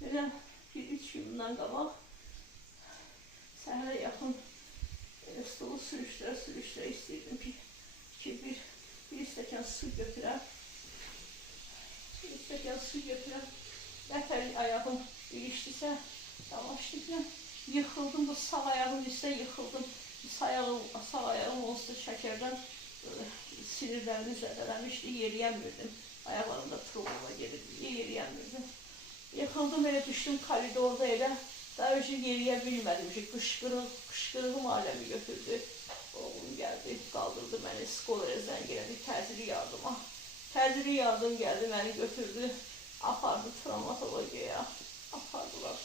Belə bir 3 gün bundan qabaq səhərə yaxın stolu sürüşdürə istəyirdim ki bir stəkan su götürəm. Bir stəkan su götürəm. Nətər ayağım ilişdisə, yavaşlayacağım. Yıxıldım, bu sağ ayağımın üstə yıxıldım. Sağ ayağım onsuz şəkərdən sinirlərimi zədələmişdi, yeriyəmirdim. Ayaqlarımda trovma gelirdi, yeriyəmirdim. Yıxıldım, elə düşdüm koridorda elə. Daha önce yeriyə bilmədim ki, qışqırığım aləmi götürdü. Oğlum gəldi, qaldırdı məni, skolaya zəng elədi, təcili yardıma. Təcili yardım gəldi, məni götürdü, apardı travmatologiyaya, apardılar.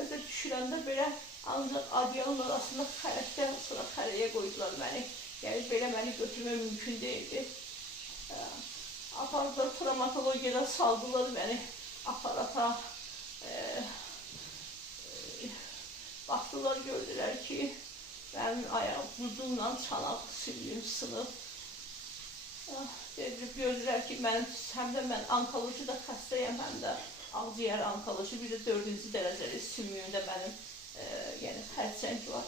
Özdə düşürəndə belə ancaq adyalın arasında xərəkdən sonra xərəyə qoydular məni. Yəni belə məni götürmək mümkün deyildi. Apardılar travmatologiyada, saldılar məni aparata. Baxdılar, gördülər ki, mənim ayağım buzumla çanaq sümüyüm sınıb. Gördülər ki, həm də mən onkolojida xəstəyəm, həm də ağciyər onkoloji, bir də 4-cü dərəcəli sümüyümdə mənim xərçəng var.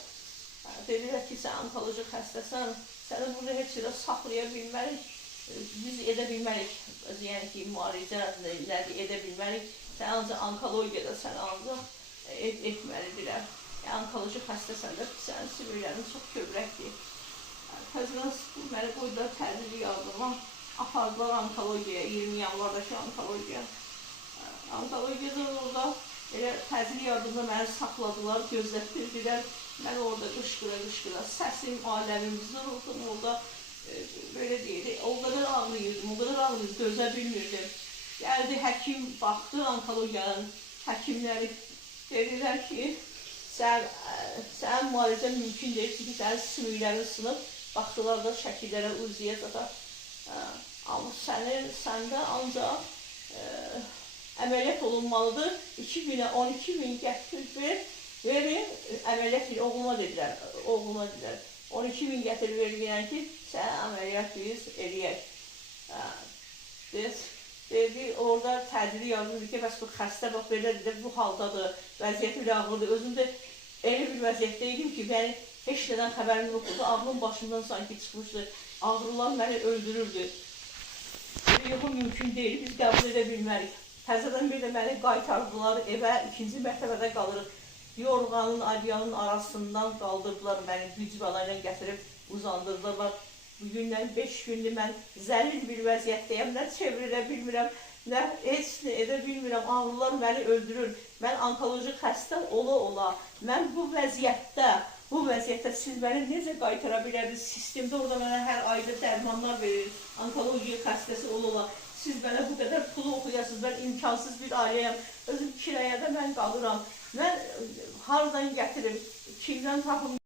Dedilər ki, sən onkoloji xəstəsən, səni burada heç yerə saxlaya bilmərik, biz edə bilmərik, yəni ki, müalicə edə bilmərik, sən ancaq onkologiyada səni ancaq etməlidirlər. Onkoloji xəstəsən də sənin sümüklərin çox kövrəkdir. Təzədən məni qoydular təcili yardıma, apardılar onkologiyaya, 20 yanvardakı onkologiya. Onkologiyada orada elə təcili yardımda məni saxladılar, gözlətdirdilər. Mən orada qışqıra, səsim, aləmim, zırıldım orada, böyle deyildi. O kadar ağrıyırdım, dözə bilmirdim. Gəldi, həkim baxdı, onkologiyanın həkimləri dedilər ki, sənin müalicə mümkün deyil, çünki sənin sümüklərin sınıb, baxdılar da şəkillərə, uziyə zada. Amma səndə ancaq əməliyyat olunmalıdır, 2 günə 12 min gətirib verin, əməliyyat oğluma dedilər, 12 min gətirib verin ki, sən əməliyyat biz eləyək. Dedi, orada təcili yardımdır ki, bəs bu xəstə bax belə dedi, bu haldadır, vəziyyəti belə ağırdır. Özüm də elə bir vəziyyətdəydim ki, mən heç nədən xəbərim yoxdur, ağlım başımdan sanki çıxmışdı, ağrılar məni öldürürdü. Yox, mümkün deyil, biz qəbul edə bilmərik. Təzədən bir də məni qaytardılar evə, 2-ci mərtəbədə qalırıq. Yorğanın, adyalın arasından qaldırdılar məni, güc bala ilə gətirib uzandırdılar. Bugündən 5 gündür mən zəlil bir vəziyyətdəyəm, nə çevrilə bilmirəm, nə heç nə edə bilmirəm, ağrılar məni öldürür. Mən onkoloji xəstə ola, mən bu vəziyyətdə siz məni necə qaytara bilərdiniz? Sistemdə orada mənə hər ayda dərmanlar verir, onkoloji xəstəsi ola. Siz mənə bu qədər pulu oxuyasınız, mən imkansız bir ailəyəm, özüm kirayədə mən qalıram. Mən haradan gətirim, kimdən tapım?